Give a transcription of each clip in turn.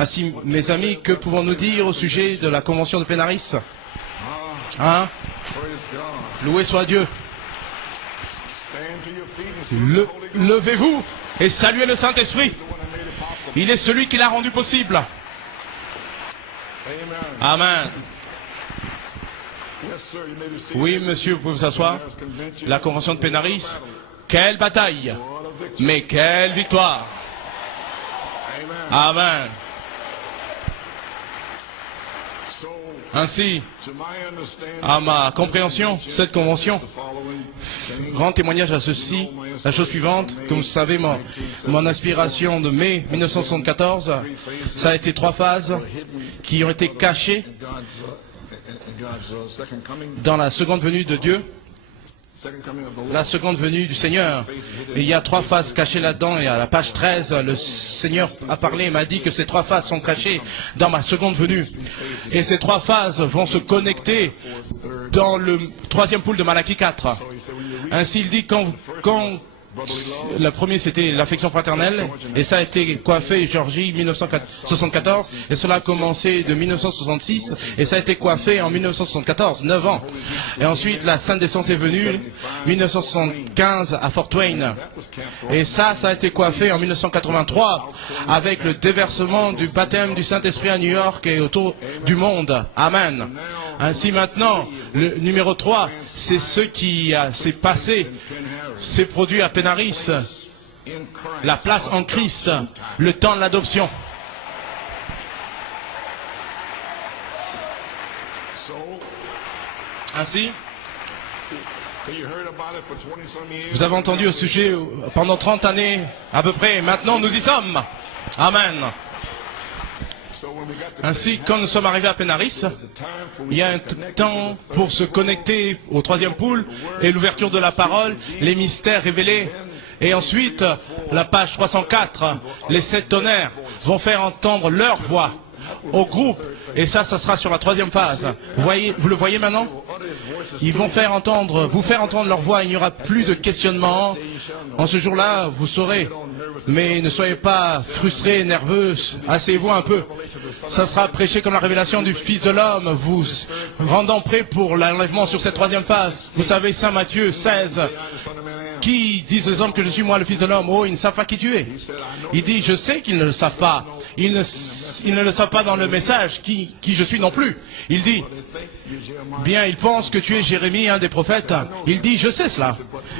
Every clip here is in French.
Ainsi, mes amis, que pouvons-nous dire au sujet de la convention de Pénaris? Hein? Loué soit Dieu. Levez-vous et saluez le Saint-Esprit. Il est celui qui l'a rendu possible. Amen. Oui, monsieur, vous pouvez vous asseoir. La convention de Pénaris, quelle bataille, mais quelle victoire. Amen. Ainsi, à ma compréhension, cette convention rend témoignage à ceci, la chose suivante. Comme vous savez, mon inspiration de mai 1974, ça a été 3 phases qui ont été cachées dans la seconde venue de Dieu, la seconde venue du Seigneur. Et il y a 3 phases cachées là-dedans, et à la page 13, le Seigneur a parlé et m'a dit que ces 3 phases sont cachées dans ma seconde venue. Et ces 3 phases vont se connecter dans le 3e poule de Malachie 4. Ainsi, il dit quand le premier, c'était l'affection fraternelle, et ça a été coiffé Georgie 1974, et cela a commencé de 1966, et ça a été coiffé en 1974, 9 ans. Et ensuite, la Sainte Descente est venue, 1975 à Fort Wayne, et ça a été coiffé en 1983, avec le déversement du baptême du Saint-Esprit à New York et autour du monde. Amen. Ainsi maintenant, le numéro 3, c'est ce qui s'est passé, s'est produit à Pénaris, la place en Christ, le temps de l'adoption. Ainsi, vous avez entendu au sujet pendant 30 années à peu près, et maintenant nous y sommes. Amen. Ainsi, quand nous sommes arrivés à Pénaris, il y a un temps pour se connecter au 3e poule et l'ouverture de la parole, les mystères révélés. Et ensuite, la page 304, les 7 tonnerres vont faire entendre leur voix au groupe. Et ça sera sur la 3e phase. Vous le voyez maintenant? Ils vont vous faire entendre leur voix. Il n'y aura plus de questionnement. En ce jour-là, vous saurez. Mais ne soyez pas frustrés, nerveux. Asseyez-vous un peu. Ça sera prêché comme la révélation du Fils de l'homme, vous rendant prêt pour l'enlèvement sur cette 3e phase. Vous savez, Saint Matthieu 16, qui disent les hommes que je suis moi le Fils de l'homme? Oh, ils ne savent pas qui tu es. Il dit, je sais qu'ils ne le savent pas. Ils ne le savent pas dans le message, qui je suis non plus. Il dit, bien, ils pensent que tu es Jérémie, un des prophètes. Il dit, je sais cela.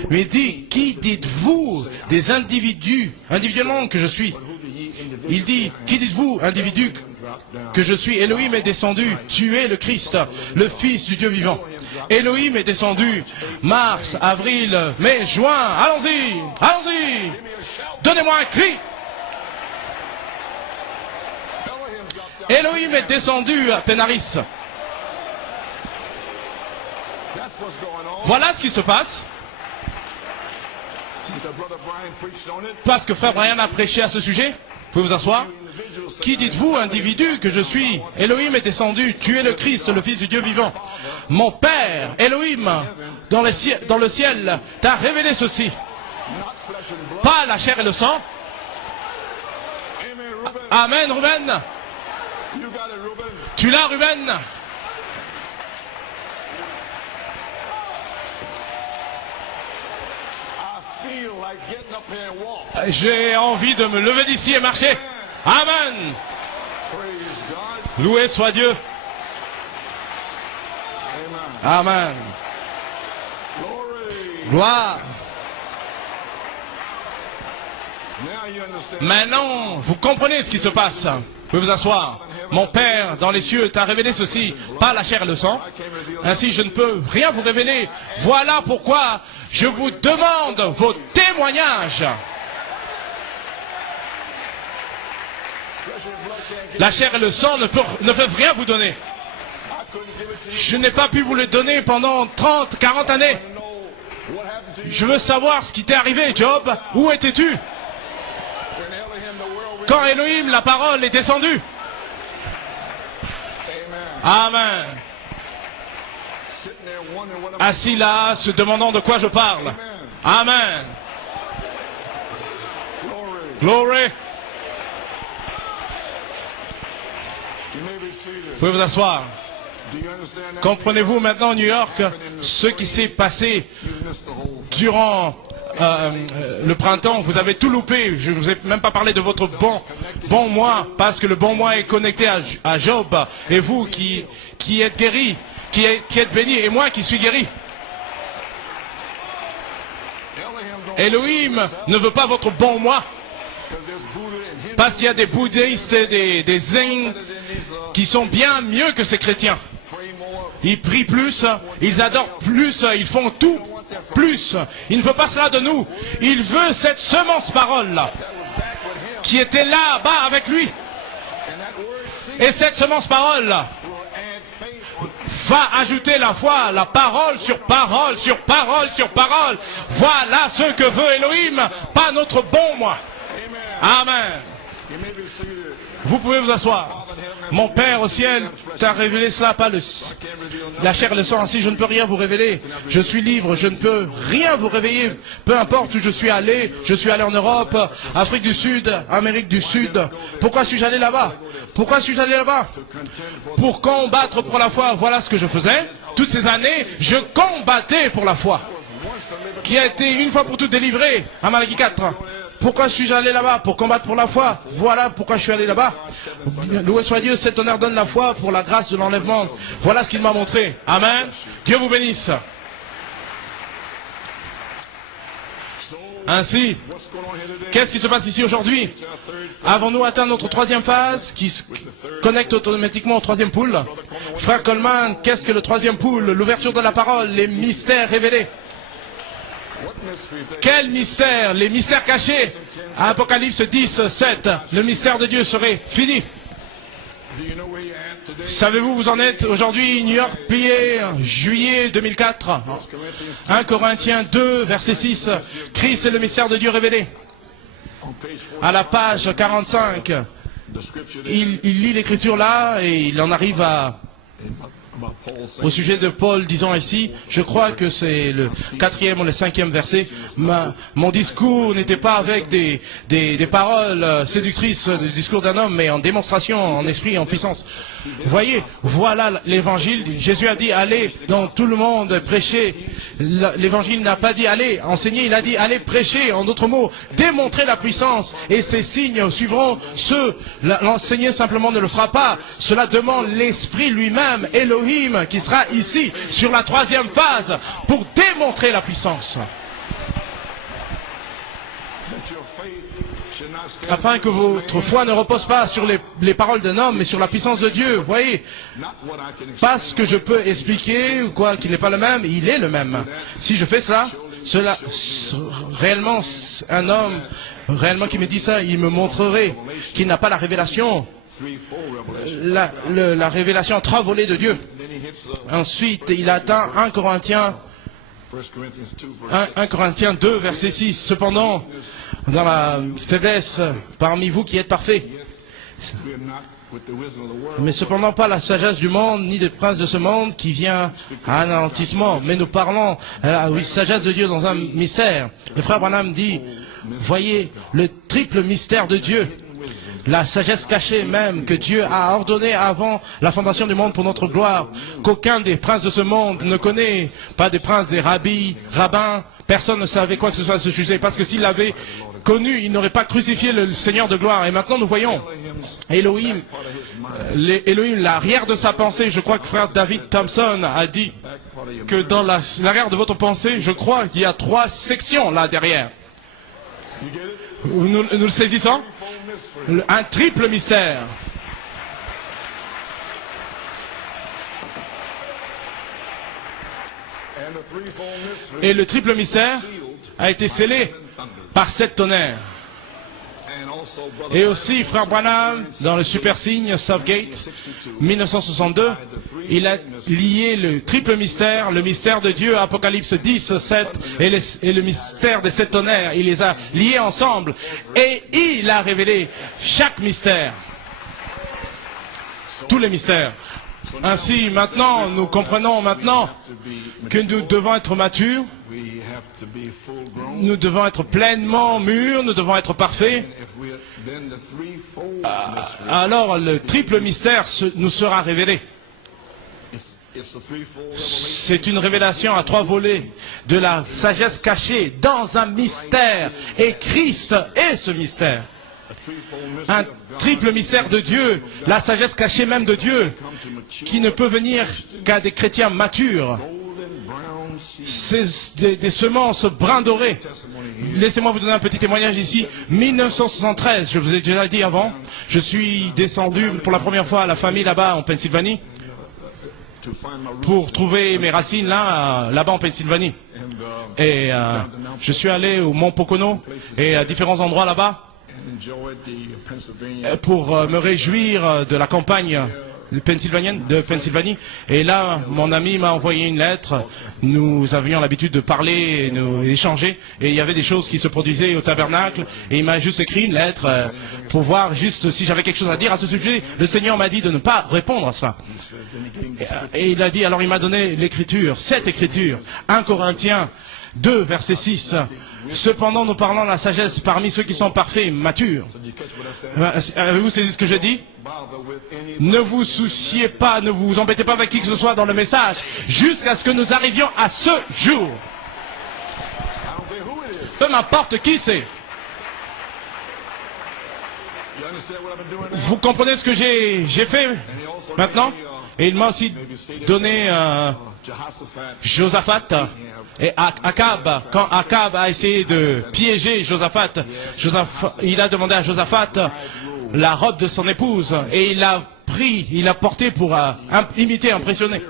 Mais il dit, qui dites-vous des individuellement que je suis? Il dit, qui dites-vous, individu, que je suis? Elohim est descendu, tu es le Christ, le Fils du Dieu vivant. Elohim est descendu, mars, avril, mai, juin, allons-y, allons-y, donnez-moi un cri. Elohim est descendu à Pénaris. Voilà ce qui se passe. Parce que frère Brian a prêché à ce sujet. Vous pouvez vous asseoir. Qui dites-vous, individu, que je suis? Elohim est descendu, tu es le Christ, le Fils du Dieu vivant. Mon Père, Elohim, dans le ciel, t'a révélé ceci. Pas la chair et le sang. Amen, Ruben. Tu l'as, Ruben? J'ai envie de me lever d'ici et marcher. Amen. Loué soit Dieu. Amen. Gloire. Maintenant, vous comprenez ce qui se passe. Vous pouvez vous asseoir. Mon Père dans les cieux t'a révélé ceci, pas la chair et le sang. Ainsi, je ne peux rien vous révéler. Voilà pourquoi je vous demande vos témoignages. La chair et le sang ne peuvent rien vous donner. Je n'ai pas pu vous le donner pendant 30, 40 années. Je veux savoir ce qui t'est arrivé, Job. Où étais-tu quand Elohim, la parole, est descendue? Amen. Assis là, se demandant de quoi je parle. Amen. Glory. Vous pouvez vous asseoir. Comprenez-vous maintenant, New York, ce qui s'est passé durant le printemps? Vous avez tout loupé. Je ne vous ai même pas parlé de votre bon mois, parce que le bon mois est connecté à Job. Et vous qui êtes guéris, qui êtes bénis, et moi qui suis guéri. Elohim ne veut pas votre bon mois, parce qu'il y a des bouddhistes et des zen qui sont bien mieux que ces chrétiens. Ils prient plus, ils adorent plus, ils font tout plus. Il ne veut pas cela de nous. Il veut cette semence parole-là, qui était là-bas avec lui. Et cette semence parole-là va ajouter la foi, la parole sur parole, sur parole, sur parole. Voilà ce que veut Elohim, pas notre bon moi. Amen. Vous pouvez vous asseoir. Mon Père au ciel t'a révélé cela, pas la chair et le sang. Ainsi, je ne peux rien vous révéler. Je suis libre, je ne peux rien vous réveiller. Peu importe où je suis allé en Europe, Afrique du Sud, Amérique du Sud. Pourquoi suis-je allé là-bas? Pourquoi suis-je allé là-bas? Pour combattre pour la foi. Voilà ce que je faisais. Toutes ces années, je combattais pour la foi, qui a été une fois pour toutes délivrée à Malachie 4. Pourquoi suis-je allé là-bas? Pour combattre pour la foi. Voilà pourquoi je suis allé là-bas. Loué soit Dieu, cet honneur donne la foi pour la grâce de l'enlèvement. Voilà ce qu'il m'a montré. Amen. Dieu vous bénisse. Ainsi, qu'est-ce qui se passe ici aujourd'hui? Avons-nous atteint notre troisième phase qui se connecte automatiquement au troisième pool? Frère Coleman, qu'est-ce que le troisième pool? L'ouverture de la parole, les mystères révélés. Quel mystère? Les mystères cachés. À Apocalypse 10, 7, le mystère de Dieu serait fini. Savez-vous, vous en êtes aujourd'hui, New York, plié, juillet 2004. 1 Corinthiens 2, verset 6. Christ est le mystère de Dieu révélé. À la page 45, il lit l'écriture là et il en arrive au sujet de Paul, disant ici, je crois que c'est le 4e ou le 5e verset, mon discours n'était pas avec des paroles séductrices du discours d'un homme, mais en démonstration, en esprit, en puissance. Vous voyez, voilà l'évangile. Jésus a dit, allez dans tout le monde, prêcher. L'évangile n'a pas dit, allez enseigner, il a dit, allez prêcher. En d'autres mots, démontrer la puissance. Et ces signes suivront ceux. L'enseigner simplement ne le fera pas. Cela demande l'Esprit lui-même, Elohim, qui sera ici, sur la troisième phase, pour démontrer la puissance. Afin que votre foi ne repose pas sur les paroles d'un homme, mais sur la puissance de Dieu. Vous voyez, pas ce que je peux expliquer, ou quoi, qu'il n'est pas le même, il est le même. Si je fais cela, réellement, un homme, réellement qui me dit ça, il me montrerait qu'il n'a pas la révélation. La révélation 3 volets de Dieu. Ensuite, il atteint 1 Corinthiens 2, verset 6. Cependant, dans la faiblesse, parmi vous qui êtes parfaits, mais cependant pas la sagesse du monde, ni des princes de ce monde qui vient à un anéantissement. Mais nous parlons la sagesse de Dieu dans un mystère. Le frère Branham dit, voyez le triple mystère de Dieu. La sagesse cachée même que Dieu a ordonnée avant la fondation du monde pour notre gloire, qu'aucun des princes de ce monde ne connaît, pas des princes, des rabbins, personne ne savait quoi que ce soit à ce sujet, parce que s'il l'avait connu, il n'aurait pas crucifié le Seigneur de gloire. Et maintenant nous voyons Elohim, l'arrière de sa pensée. Je crois que frère David Thompson a dit que dans l'arrière de votre pensée, je crois qu'il y a 3 sections là derrière. Nous le saisissons? Un triple mystère. Et le triple mystère a été scellé par 7 tonnerres. Et aussi, frère Branham, dans le super signe Southgate, 1962, il a lié le triple mystère, le mystère de Dieu, Apocalypse 10, 7, et le mystère des 7 tonnerres. Il les a liés ensemble. Et il a révélé chaque mystère. Tous les mystères. Ainsi, maintenant, nous comprenons maintenant que nous devons être matures, nous devons être pleinement mûrs, nous devons être parfaits. alors le triple mystère nous sera révélé. C'est une révélation à 3 volets de la sagesse cachée dans un mystère. Et Christ est ce mystère. Un triple mystère de Dieu, la sagesse cachée même de Dieu, qui ne peut venir qu'à des chrétiens matures. C'est des semences brun doré. Laissez-moi vous donner un petit témoignage ici. 1973, je vous ai déjà dit avant, je suis descendu pour la première fois à la famille là-bas en Pennsylvanie pour trouver mes racines là-bas en Pennsylvanie. Et je suis allé au Mont Pocono et à différents endroits là-bas pour me réjouir de la campagne de Pennsylvanie. Et là, mon ami m'a envoyé une lettre. Nous avions l'habitude de parler et nous échanger. Et il y avait des choses qui se produisaient au tabernacle. Et il m'a juste écrit une lettre pour voir juste si j'avais quelque chose à dire à ce sujet. Le Seigneur m'a dit de ne pas répondre à cela. Et il a dit, alors il m'a donné l'écriture, cette écriture, 1 Corinthiens 2, verset 6. Cependant, nous parlons de la sagesse parmi ceux qui sont parfaits, matures. Avez-vous saisi ce que je dis? Ne vous souciez pas, ne vous embêtez pas avec qui que ce soit dans le message, jusqu'à ce que nous arrivions à ce jour. Peu m'importe qui c'est. Vous comprenez ce que j'ai fait maintenant? Et il m'a aussi donné Josaphat et Akab. Quand Akab a essayé de piéger Josaphat, il a demandé à Josaphat la robe de son épouse et il l'a pris, il l'a porté pour imiter, impressionner.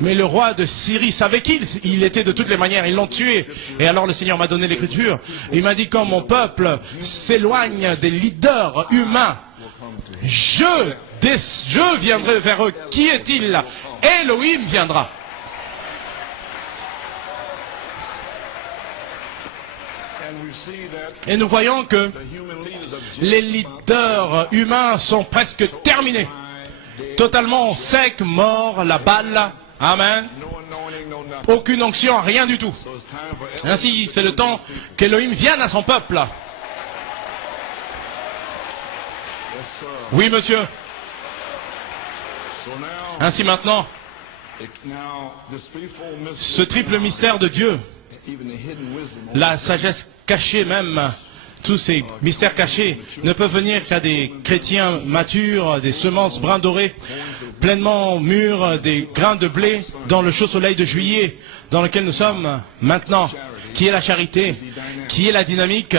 Mais le roi de Syrie savait qu'il était de toutes les manières, ils l'ont tué. Et alors le Seigneur m'a donné l'écriture. Il m'a dit, quand mon peuple s'éloigne des leaders humains, je viendrai vers eux. Qui est-il là? Elohim viendra. Et nous voyons que les leaders humains sont presque terminés. Totalement secs, morts, la balle. Amen. Aucune onction, rien du tout. Ainsi, c'est le temps qu'Elohim vienne à son peuple. Oui, monsieur. Ainsi maintenant, ce triple mystère de Dieu, la sagesse cachée même, tous ces mystères cachés ne peuvent venir qu'à des chrétiens matures, des semences brun dorées, pleinement mûres, des grains de blé dans le chaud soleil de juillet dans lequel nous sommes maintenant, qui est la charité, qui est la dynamique,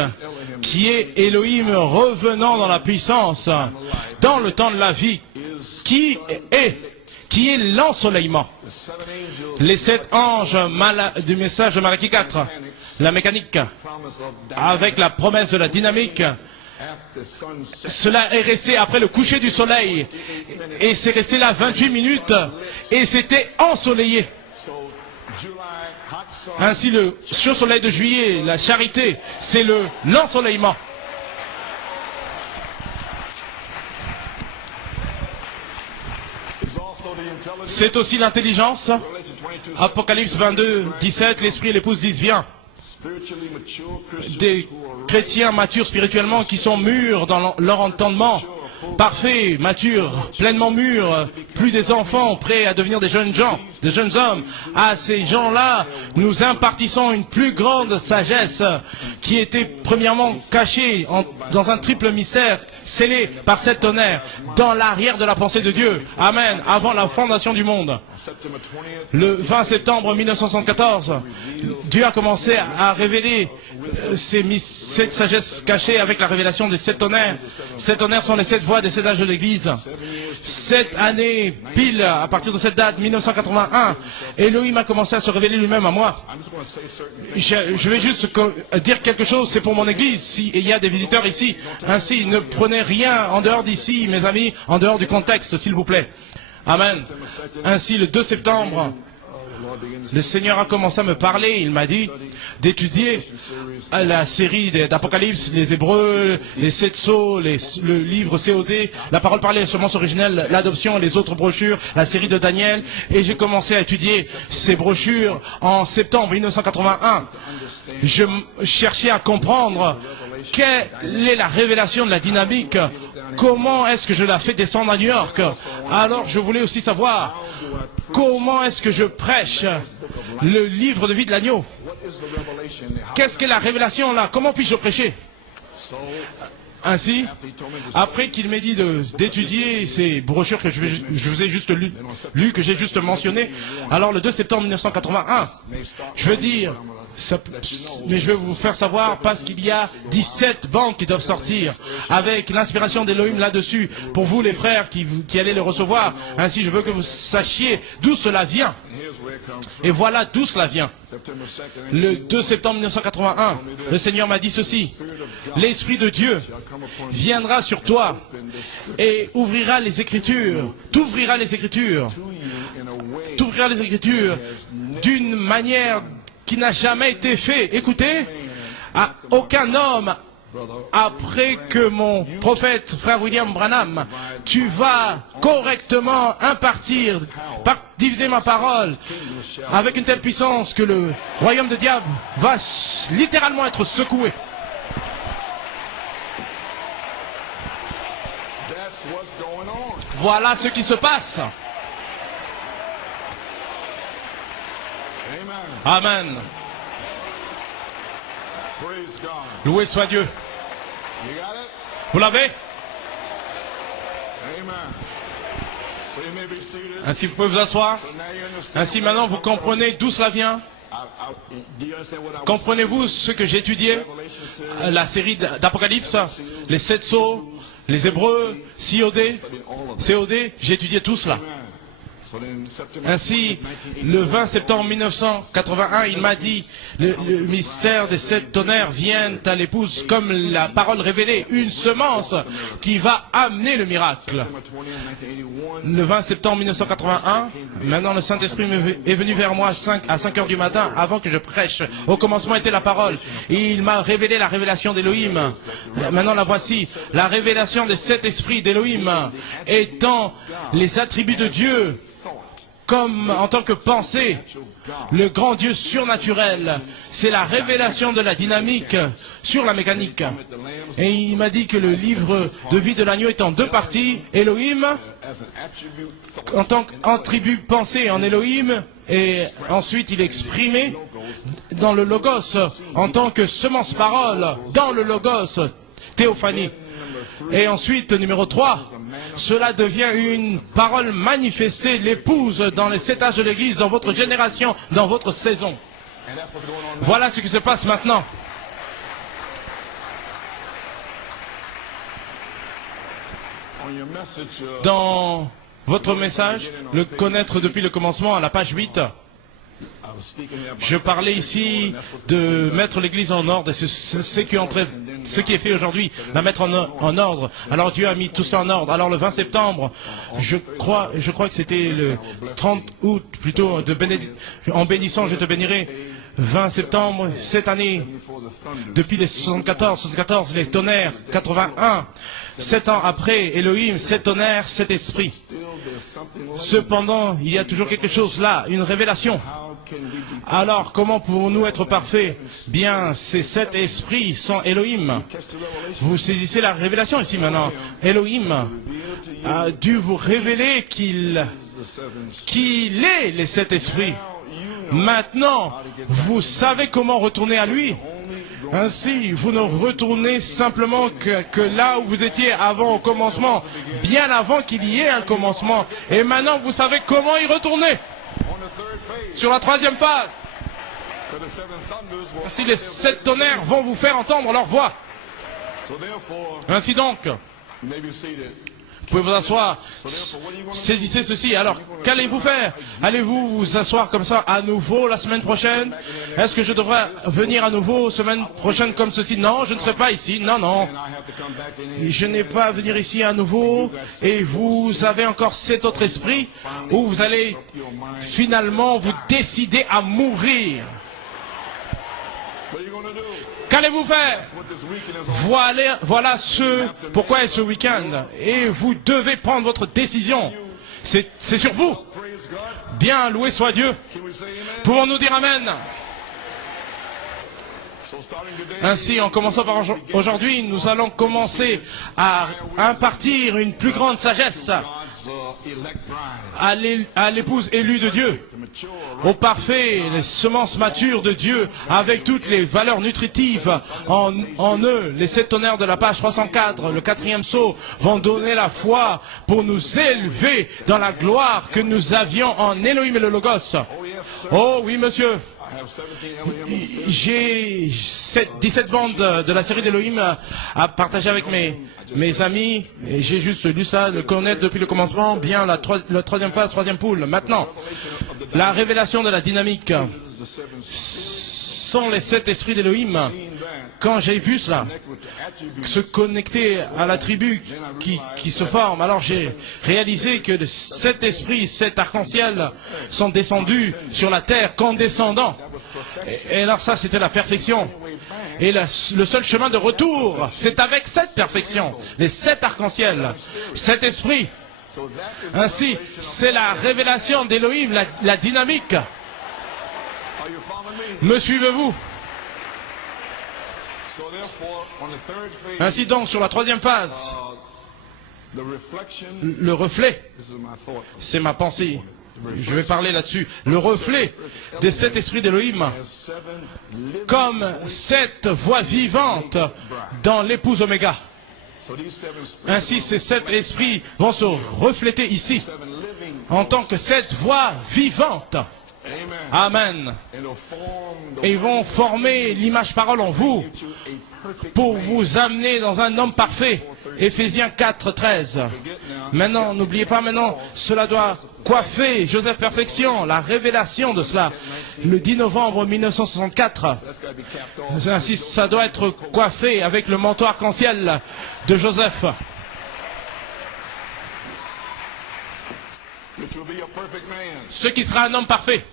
qui est Elohim revenant dans la puissance, dans le temps de la vie, qui est l'ensoleillement. Les 7 anges du message de Malachie 4, la mécanique, avec la promesse de la dynamique, cela est resté après le coucher du soleil, et c'est resté là 28 minutes, et c'était ensoleillé. Ainsi le chaud soleil de juillet, la charité, c'est l'ensoleillement. C'est aussi l'intelligence. Apocalypse 22, 17, l'esprit et l'épouse disent viens. Des chrétiens matures spirituellement qui sont mûrs dans leur entendement, parfaits, matures, pleinement mûrs, plus des enfants prêts à devenir des jeunes gens, des jeunes hommes. À ces gens-là, nous impartissons une plus grande sagesse qui était premièrement cachée dans un triple mystère, scellé par 7 tonnerres, dans l'arrière de la pensée de Dieu. Amen. Avant la fondation du monde. Le 20 septembre 1974, Dieu a commencé à révéler cette sagesse cachée avec la révélation des 7 tonnerres. 7 tonnerres sont les 7 voix des 7 âges de l'Église. 7 années, pile, à partir de cette date, 1981, Elohim a commencé à se révéler lui-même à moi. Je vais juste dire quelque chose, c'est pour mon Église, s'il y a des visiteurs ici. Ainsi, ne prenez rien en dehors d'ici, mes amis, en dehors du contexte, s'il vous plaît. Amen. Ainsi, le 2 septembre, le Seigneur a commencé à me parler, il m'a dit d'étudier la série d'Apocalypse, les Hébreux, les 7 sceaux, le livre COD, la parole parlée, semence originelle, l'adoption, les autres brochures, la série de Daniel, et j'ai commencé à étudier ces brochures en septembre 1981. Je cherchais à comprendre Quelle est la révélation de la dynamique? Comment est-ce que je la fais descendre à New York? Alors je voulais aussi savoir comment est-ce que je prêche le livre de vie de l'agneau. Qu'est-ce qu'est la révélation là? Comment puis-je prêcher? Ainsi, après qu'il m'ait dit d'étudier ces brochures que je vous ai juste lu, que j'ai juste mentionné, alors le 2 septembre 1981, je veux dire, mais je vais vous faire savoir parce qu'il y a 17 banques qui doivent sortir avec l'inspiration d'Elohim là-dessus pour vous les frères qui allez les recevoir. Ainsi, je veux que vous sachiez d'où cela vient. Et voilà d'où cela vient. Le 2 septembre 1981, le Seigneur m'a dit ceci: l'Esprit de Dieu viendra sur toi et ouvrira les Écritures, t'ouvrira les Écritures d'une manière qui n'a jamais été fait. Écoutez, à aucun homme, après que mon prophète, frère William Branham, tu vas correctement diviser ma parole avec une telle puissance que le royaume de diable va littéralement être secoué. Voilà ce qui se passe. Amen. Loué soit Dieu. Vous l'avez? Ainsi vous pouvez vous asseoir. Ainsi maintenant vous comprenez d'où cela vient. Comprenez-vous ce que j'étudiais? La série d'Apocalypse, les 7 sceaux, les Hébreux, COD, j'étudiais tout cela. Ainsi, le 20 septembre 1981, il m'a dit, le mystère des 7 tonnerres viennent à l'épouse comme la parole révélée, une semence qui va amener le miracle. Le 20 septembre 1981, maintenant le Saint-Esprit est venu vers moi à 5 heures du matin, avant que je prêche. Au commencement était la parole. Et il m'a révélé la révélation d'Élohim. Maintenant la voici, la révélation des 7 esprits d'Élohim, étant les attributs de Dieu, comme en tant que pensée, le grand Dieu surnaturel. C'est la révélation de la dynamique sur la mécanique. Et il m'a dit que le livre de vie de l'agneau est en 2 parties. Elohim, en tant qu'attribut pensée en Elohim, et ensuite il est exprimé dans le Logos, en tant que semence parole, dans le Logos, théophanie. Et ensuite, numéro 3, cela devient une parole manifestée, l'épouse dans les 7 âges de l'Église, dans votre génération, dans votre saison. Voilà ce qui se passe maintenant. Dans votre message, le connaître depuis le commencement, à la page 8, je parlais ici de mettre l'Église en ordre, et ce qui est fait aujourd'hui, la mettre en ordre. Alors Dieu a mis tout cela en ordre. Alors le 20 septembre, je crois que c'était le 30 août, plutôt, en bénissant, je te bénirai. 20 septembre, cette année, depuis les 74, les tonnerres, 81, 7 ans après, Elohim, 7 tonnerres, 7 esprits. Cependant, il y a toujours quelque chose là, une révélation. Alors, comment pouvons-nous être parfaits? Bien, ces 7 esprits sont Elohim. Vous saisissez la révélation ici maintenant. Elohim a dû vous révéler qu'il est les 7 esprits. Maintenant, vous savez comment retourner à lui. Ainsi, vous ne retournez simplement que là où vous étiez avant au commencement, bien avant qu'il y ait un commencement. Et maintenant, vous savez comment y retourner. Sur la 3e phase. Ainsi, les 7 tonnerres vont vous faire entendre leur voix. Ainsi donc, vous pouvez vous asseoir. Saisissez ceci. Alors, qu'allez-vous faire? Allez-vous vous asseoir comme ça à nouveau la semaine prochaine? Est-ce que je devrais venir à nouveau semaine prochaine comme ceci? Non, je ne serai pas ici. Non, non. Je n'ai pas à venir ici à nouveau. Et vous avez encore cet autre esprit où vous allez finalement vous décider à mourir. Qu'allez-vous faire? Voilà pourquoi est ce week-end. Et vous devez prendre votre décision. C'est sur vous. Bien, loué soit Dieu. Pouvons-nous dire Amen? Ainsi, en commençant par aujourd'hui, nous allons commencer à impartir une plus grande sagesse à l'épouse élue de Dieu, au parfait, les semences matures de Dieu, avec toutes les valeurs nutritives en eux. Les 7 tonnerres de la page 304, le 4e sceau, vont donner la foi pour nous élever dans la gloire que nous avions en Elohim et le Logos. Oh oui, monsieur. J'ai 17 bandes de la série d'Elohim à partager avec mes amis, et j'ai juste lu ça, le connaître depuis le commencement, bien la troisième phase, troisième poule. Maintenant, la révélation de la dynamique sont les 7 esprits d'Elohim. Quand j'ai vu cela, se connecter à la tribu qui se forme, alors j'ai réalisé que 7 esprits, 7 arcs-en-ciel sont descendus sur la terre qu'en descendant. Et alors ça, c'était la perfection. Et le seul chemin de retour, c'est avec cette perfection. Les 7 arcs-en-ciel, 7 esprits. Ainsi, c'est la révélation d'Elohim, la dynamique. Me suivez-vous? Ainsi donc, sur la 3e phase, le reflet, c'est ma pensée, je vais parler là-dessus, le reflet des 7 esprits d'Elohim, comme 7 voix vivantes dans l'épouse Oméga. Ainsi, ces 7 esprits vont se refléter ici, en tant que 7 voix vivantes. Amen. Et ils vont former l'image parole en vous pour vous amener dans un homme parfait. Éphésiens 4, 13. Maintenant, n'oubliez pas maintenant, cela doit coiffer Joseph Perfection, la révélation de cela, le 10 novembre 1964. Ainsi, ça doit être coiffé avec le manteau arc-en-ciel de Joseph. Ce qui sera un homme parfait.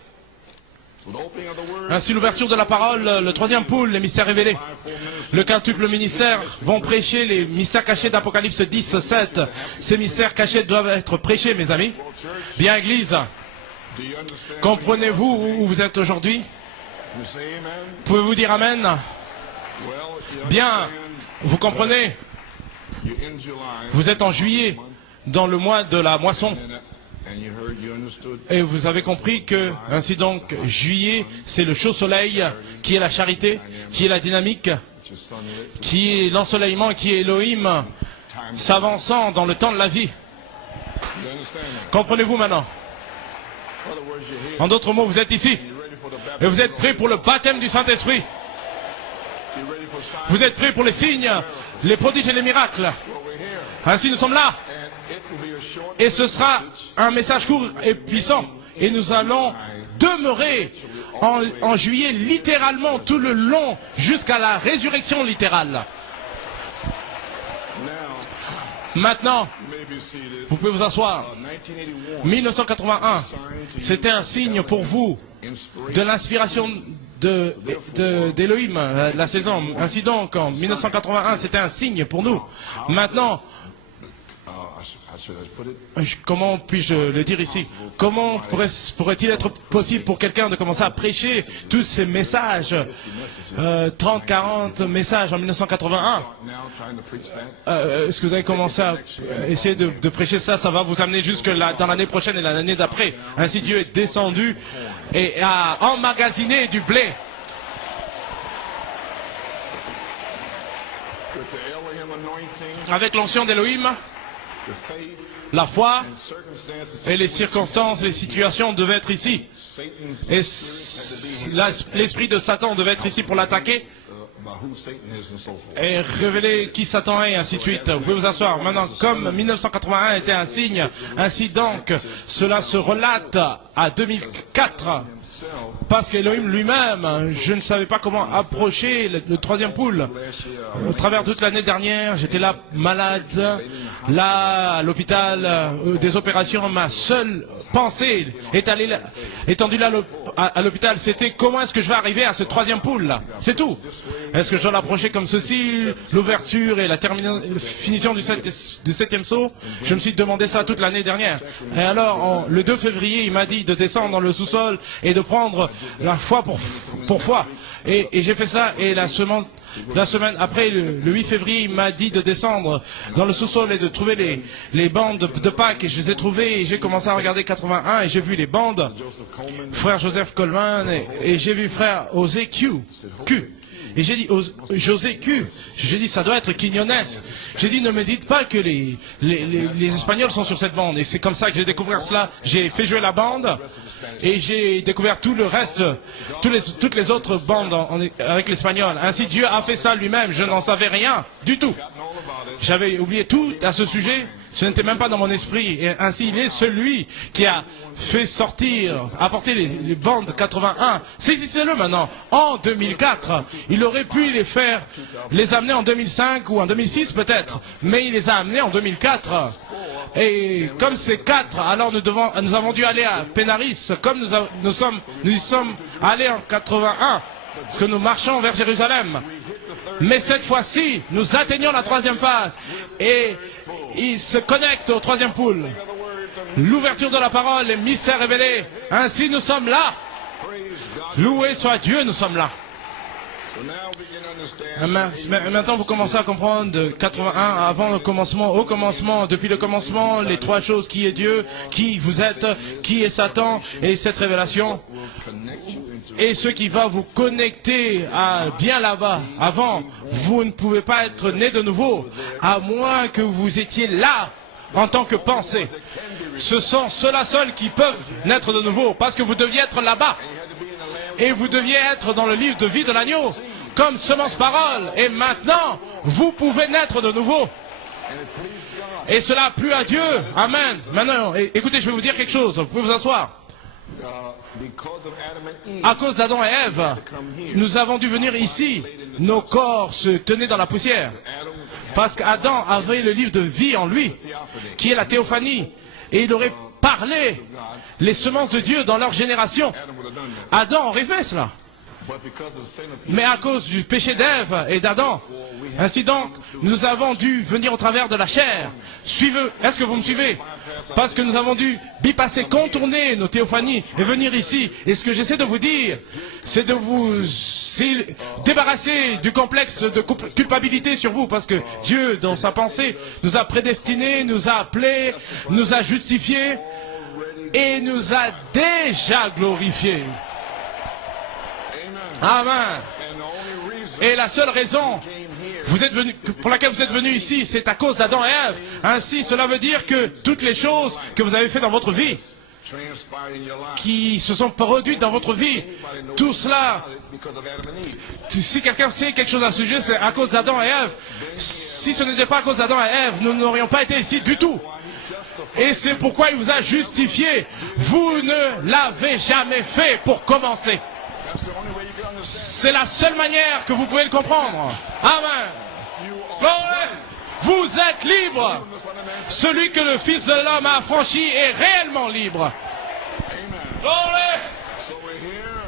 Ainsi, l'ouverture de la parole, le 3e poule, les mystères révélés. Le quintuple ministère vont prêcher les mystères cachés d'Apocalypse 10, 7. Ces mystères cachés doivent être prêchés, mes amis. Bien, Église, comprenez-vous où vous êtes aujourd'hui? Pouvez-vous dire Amen? Bien, vous comprenez? Vous êtes en juillet, dans le mois de la moisson. Et vous avez compris que, ainsi donc, juillet, c'est le chaud soleil, qui est la charité, qui est la dynamique, qui est l'ensoleillement, qui est Elohim, s'avançant dans le temps de la vie. Comprenez-vous maintenant? En d'autres mots, vous êtes ici, et vous êtes prêts pour le baptême du Saint-Esprit. Vous êtes prêts pour les signes, les prodiges et les miracles. Ainsi, nous sommes là. Et ce sera un message court et puissant. Et nous allons demeurer en juillet littéralement tout le long jusqu'à la résurrection littérale. Maintenant, vous pouvez vous asseoir. 1981, c'était un signe pour vous de l'inspiration d'Elohim, la saison. Ainsi donc, en 1981, c'était un signe pour nous. Maintenant, comment puis-je le dire ici? Comment pourrait-il être possible pour quelqu'un de commencer à prêcher tous ces messages, 30-40 messages en 1981? Est-ce que vous avez commencé à essayer de prêcher ça? Ça va vous amener jusque dans l'année prochaine et l'année d'après. Ainsi, Dieu est descendu et a emmagasiné du blé. Avec l'onction d'Elohim, la foi et les circonstances, les situations devaient être ici. Et l'esprit de Satan devait être ici pour l'attaquer et révéler qui Satan est, et ainsi de suite. Vous pouvez vous asseoir. Maintenant, comme 1981 était un signe, ainsi donc, cela se relate à 2004. Parce qu'Elohim lui-même, je ne savais pas comment approcher le 3e poule. Au travers toute l'année dernière, j'étais là malade, là, à l'hôpital des opérations, ma seule pensée étendue là à l'hôpital, c'était comment est-ce que je vais arriver à ce troisième pool là. C'est tout. Est-ce que je dois l'approcher comme ceci, l'ouverture et la finition du septième saut? Je me suis demandé ça toute l'année dernière. Et alors, le 2 février, il m'a dit de descendre dans le sous-sol et de prendre la foi pour foi. Et j'ai fait cela, et la semaine après, le 8 février, il m'a dit de descendre dans le sous-sol et de trouver les bandes de Pâques, et je les ai trouvées, et j'ai commencé à regarder 81, et j'ai vu les bandes, frère Joseph Coleman, et j'ai vu frère José Q. Et j'ai dit, José Q, j'ai dit, ça doit être Quiñones. J'ai dit, ne me dites pas que les Espagnols sont sur cette bande. Et c'est comme ça que j'ai découvert cela. J'ai fait jouer la bande, et j'ai découvert tout le reste, toutes les autres bandes avec l'Espagnol. Ainsi, Dieu a fait ça lui-même. Je n'en savais rien du tout. J'avais oublié tout à ce sujet. Ce n'était même pas dans mon esprit. Et ainsi, il est celui qui a fait apporter les bandes 81. Saisissez-le maintenant. En 2004, il aurait pu les amener en 2005 ou en 2006 peut-être. Mais il les a amenés en 2004. Et comme c'est 4, alors nous avons dû aller à Pénaris. Comme nous y sommes allés en 81. Parce que nous marchons vers Jérusalem. Mais cette fois-ci, nous atteignons la troisième phase. Et il se connecte au troisième pool. L'ouverture de la parole, les mystères révélés. Ainsi, nous sommes là. Loué soit Dieu, nous sommes là. Maintenant, vous commencez à comprendre de 81 avant le commencement, au commencement, depuis le commencement, les trois choses: qui est Dieu, qui vous êtes, qui est Satan, et cette révélation. Et ce qui va vous connecter à bien là-bas. Avant, vous ne pouvez pas être né de nouveau, à moins que vous étiez là en tant que pensée. Ce sont ceux-là seuls qui peuvent naître de nouveau, parce que vous deviez être là-bas. Et vous deviez être dans le livre de vie de l'agneau, comme semence parole. Et maintenant, vous pouvez naître de nouveau. Et cela a plu à Dieu. Amen. Maintenant, écoutez, je vais vous dire quelque chose. Vous pouvez vous asseoir. À cause d'Adam et Ève, nous avons dû venir ici. Nos corps se tenaient dans la poussière. Parce qu'Adam avait le livre de vie en lui, qui est la théophanie. Et il aurait parlé les semences de Dieu dans leur génération. Adam aurait fait cela. Mais à cause du péché d'Ève et d'Adam, ainsi donc, nous avons dû venir au travers de la chair. Est-ce que vous me suivez? Parce que nous avons dû bypasser, contourner nos théophanies et venir ici. Et ce que j'essaie de vous dire, c'est de vous débarrasser du complexe de culpabilité sur vous. Parce que Dieu, dans sa pensée, nous a prédestinés, nous a appelés, nous a justifiés et nous a déjà glorifiés. Amen. Et la seule raison pour laquelle vous êtes venus ici, c'est à cause d'Adam et Ève. Ainsi, cela veut dire que toutes les choses que vous avez faites dans votre vie, qui se sont produites dans votre vie, tout cela, si quelqu'un sait quelque chose à ce sujet, c'est à cause d'Adam et Ève. Si ce n'était pas à cause d'Adam et Ève, nous n'aurions pas été ici du tout. Et c'est pourquoi il vous a justifié. Vous ne l'avez jamais fait pour commencer. C'est la seule manière que vous pouvez le comprendre. Amen. Gloire. Vous êtes libre. Celui que le Fils de l'homme a affranchi est réellement libre. Gloire.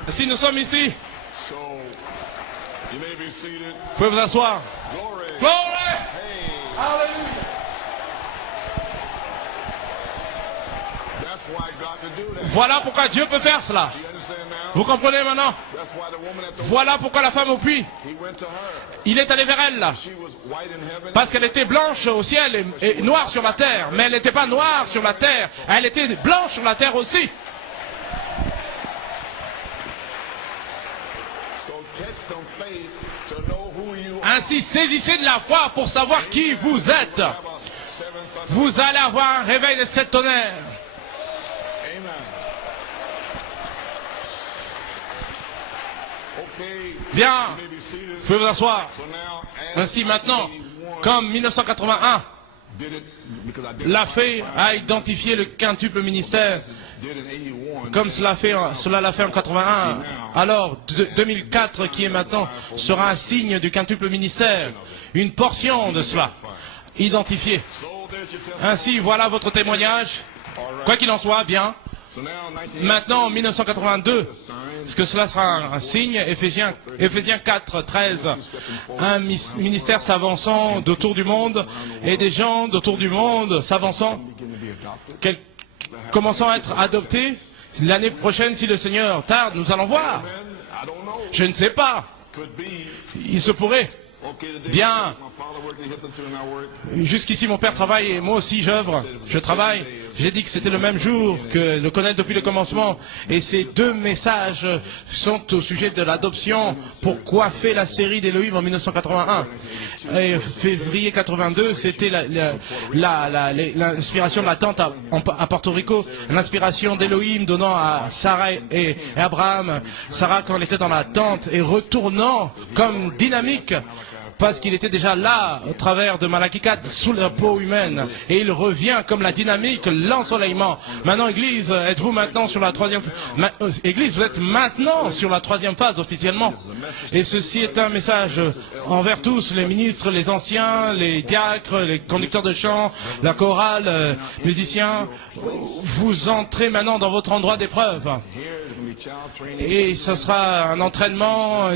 Si nous sommes ici, vous pouvez vous asseoir. Gloire. Alléluia. Voilà pourquoi Dieu peut faire cela. Vous comprenez maintenant? Voilà pourquoi la femme au puits, il est allé vers elle là. Parce qu'elle était blanche au ciel et noire sur la terre. Mais elle n'était pas noire sur la terre. Elle était blanche sur la terre aussi. Ainsi, saisissez de la foi pour savoir qui vous êtes. Vous allez avoir un réveil de 7 tonnerres. Bien, vous pouvez vous asseoir. Ainsi maintenant, comme 1981 l'a fait, a identifié le quintuple ministère, comme cela l'a fait en 81, alors 2004 qui est maintenant sera un signe du quintuple ministère, une portion de cela, identifiée. Ainsi, voilà votre témoignage. Quoi qu'il en soit, bien. Maintenant, en 1982, est-ce que cela sera un signe? Éphésiens 4, 13. Un ministère s'avançant d'autour du monde et des gens d'autour du monde s'avançant, commençant à être adoptés. L'année prochaine, si le Seigneur tarde, nous allons voir. Je ne sais pas. Il se pourrait. Bien. Jusqu'ici, mon père travaille et moi aussi j'œuvre. Je travaille. J'ai dit que c'était le même jour, que le connaître depuis le commencement. Et ces deux messages sont au sujet de l'adoption. Pourquoi fait la série d'Élohim en 1981 et février 82, c'était l'inspiration de la tente à Porto Rico. L'inspiration d'Élohim donnant à Sarah et Abraham. Sarah quand elle était dans la tente et retournant comme dynamique. Parce qu'il était déjà là, au travers de Malachie 4, sous la peau humaine. Et il revient comme la dynamique, l'ensoleillement. Maintenant, Église, êtes-vous maintenant sur la troisième... Église, vous êtes maintenant sur la troisième phase, officiellement. Et ceci est un message envers tous, les ministres, les anciens, les diacres, les conducteurs de chant, la chorale, musiciens. Vous entrez maintenant dans votre endroit d'épreuve. Et ce sera un entraînement,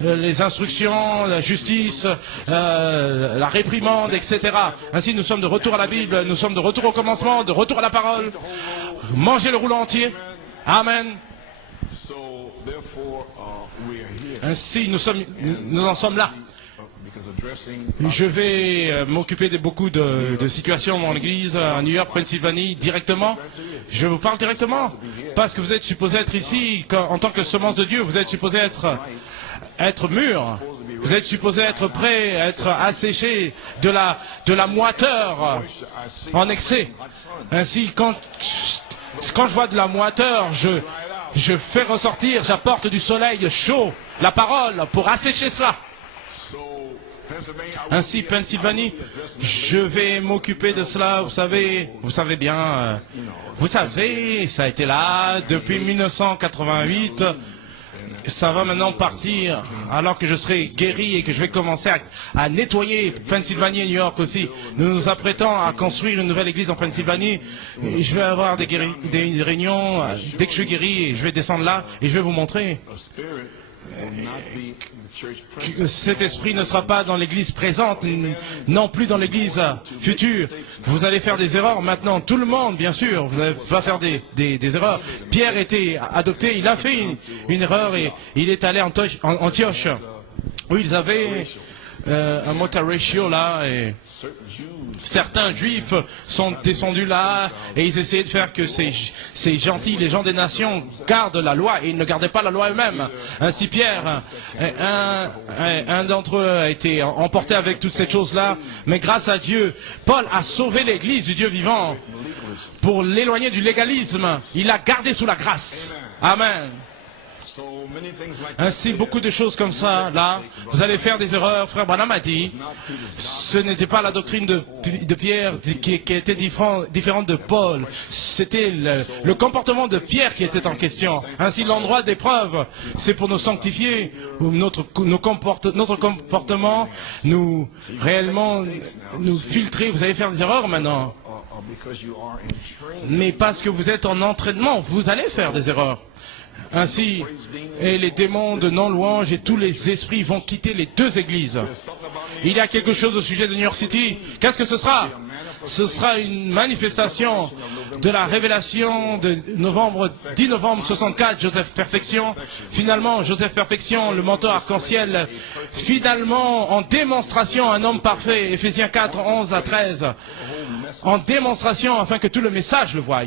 les instructions, la justice, la réprimande, etc. Ainsi, nous sommes de retour à la Bible, nous sommes de retour au commencement, de retour à la parole. Mangez le rouleau entier. Amen. Ainsi, nous en sommes là. Je vais m'occuper de beaucoup de situations dans l'église à New York, Pennsylvanie, directement. Je vous parle directement parce que vous êtes supposé être ici en tant que semence de Dieu. Vous êtes supposé être mûr. Vous êtes supposé être prêt, être asséché de la moiteur en excès. Ainsi, quand je vois de la moiteur, je fais ressortir, j'apporte du soleil chaud, la parole, pour assécher cela. Ainsi, Pennsylvanie, je vais m'occuper de cela, vous savez bien, vous savez, ça a été là depuis 1988, ça va maintenant partir, alors que je serai guéri et que je vais commencer à nettoyer Pennsylvanie et New York aussi. Nous nous apprêtons à construire une nouvelle église en Pennsylvanie, et je vais avoir des réunions, dès que je suis guéri, je vais descendre là, et je vais vous montrer que cet esprit ne sera pas dans l'église présente, non plus dans l'église future. Vous allez faire des erreurs maintenant, tout le monde bien sûr va faire des erreurs. Pierre était adopté, il a fait une erreur et il est allé en Antioche où ils avaient un multi-ratio là et certains juifs sont descendus là et ils essayaient de faire que ces gentils, les gens des nations gardent la loi et ils ne gardaient pas la loi eux-mêmes. Ainsi Pierre, un d'entre eux a été emporté avec toutes ces choses-là, mais grâce à Dieu, Paul a sauvé l'église du Dieu vivant pour l'éloigner du légalisme. Il l'a gardé sous la grâce. Amen. Ainsi, beaucoup de choses comme ça, là, vous allez faire des erreurs. Frère Branham a dit, ce n'était pas la doctrine de Pierre qui était différente de Paul. C'était le comportement de Pierre qui était en question. Ainsi, l'endroit d'épreuve, c'est pour nous sanctifier, notre comportement, nous filtrer. Vous allez faire des erreurs maintenant. Mais parce que vous êtes en entraînement, vous allez faire des erreurs. Ainsi, et les démons de non-louange et tous les esprits vont quitter les deux églises. Il y a quelque chose au sujet de New York City. Qu'est-ce que ce sera? Ce sera une manifestation de la révélation de 10 novembre 64, Joseph Perfection. Finalement, Joseph Perfection, le manteau arc-en-ciel, finalement, en démonstration, un homme parfait, Éphésiens 4, 11 à 13, en démonstration afin que tout le message le voie.